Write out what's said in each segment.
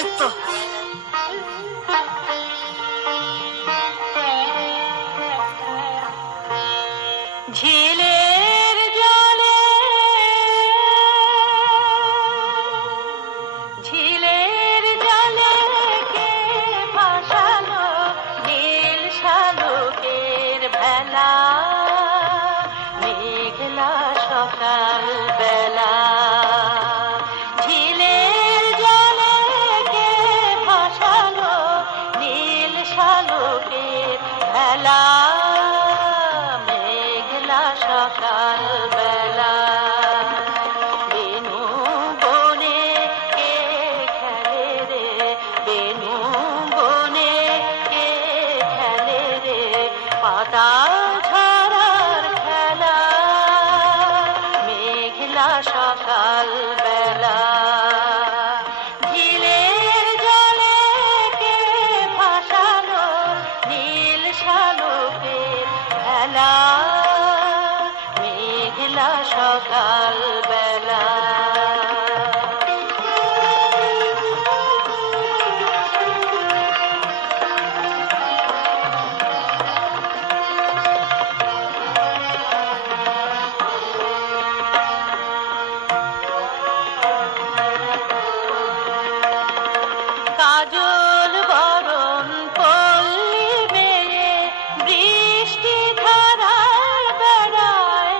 এই তো ঝিলের জলে ঝিলের জলে কে ভাসালো নীল শালুকের ভেলা মেঘলা সকাল বেলা ঝিলের জলে কে ভাসালো নীল শালুকের ভেলা সকাল বেলা বেনু বনে কে খেলে রে বেনু বনে কে খেলে রে পাতা ঝরার খেলা মেঘলা সকাল বেলা ঝিলের জলে কে ভাসালো নীল শালুকের ভেলা সকাল বেলা কাজল বরণ পল্লী বেয়ে বৃষ্টি ধারায় বেড়ায়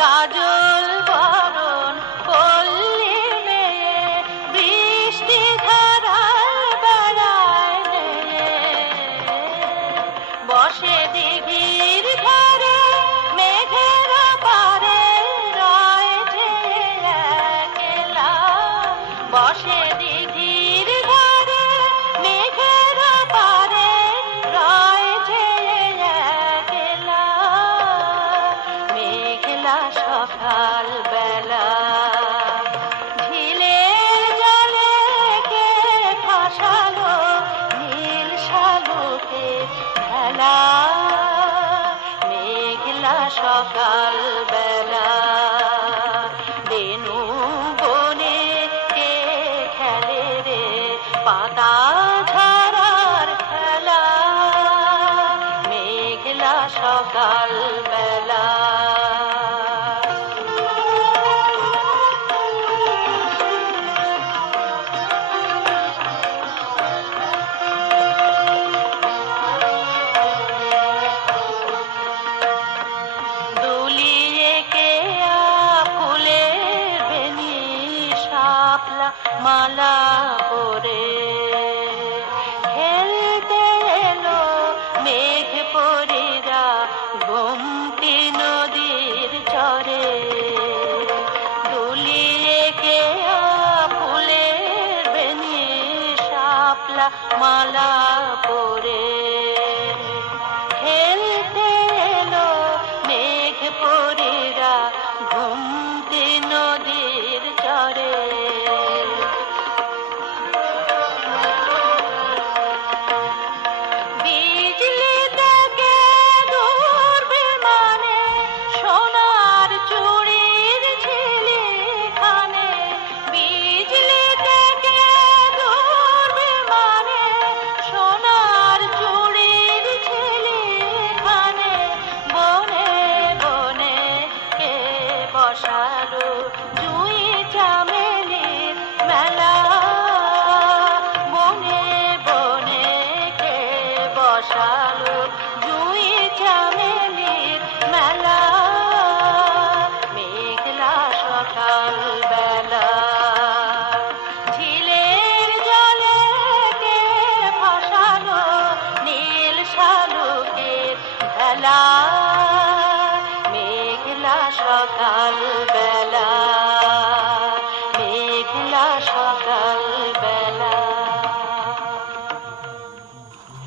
কাজল বরণ পল্লী বেয়ে বৃষ্টি ধারায় বেড়ায় বসে দিঘির ধারে মেঘের পারে রয়েছে একলা বসে দিঘির ধারে মেঘের পারে রয়েছে একলা মেঘলা সকাল বেলা ঝিলের জলে কে ভাসালো নীল শালুকের ভেলা মেঘলা সকাল বেলা বেনু বনে কে খেলে রে পাতা ঝরার খেলা মেঘলা সকাল বেলা দুলিয়ে কে ফুলের বেনি শাপলা মালা পরে খেলতে এলো মেঘ পরীরা গোমতী নদীর চরে দুলিয়ে কে ফুলের বেনি শাপলা মালা পরে খেলতে এলো মেঘ পরীরা গোমতী নদীর চরে বিজলি থেকে দূর বিমানে সোনার চুড়ির ঝিলি খানে বিজলি থেকে দূর বিমানে সোনার চুড়ির ঝিলি খানে বনে বনে কে বসালো জুই চামেলির মেলা বনে বনে কে বসালো জুই চামেলির মেলা মেঘলা সকাল বেলা ঝিলের জলে কে ভাসালো নীল শালুকের ভেলা মেঘলা সকাল বেলা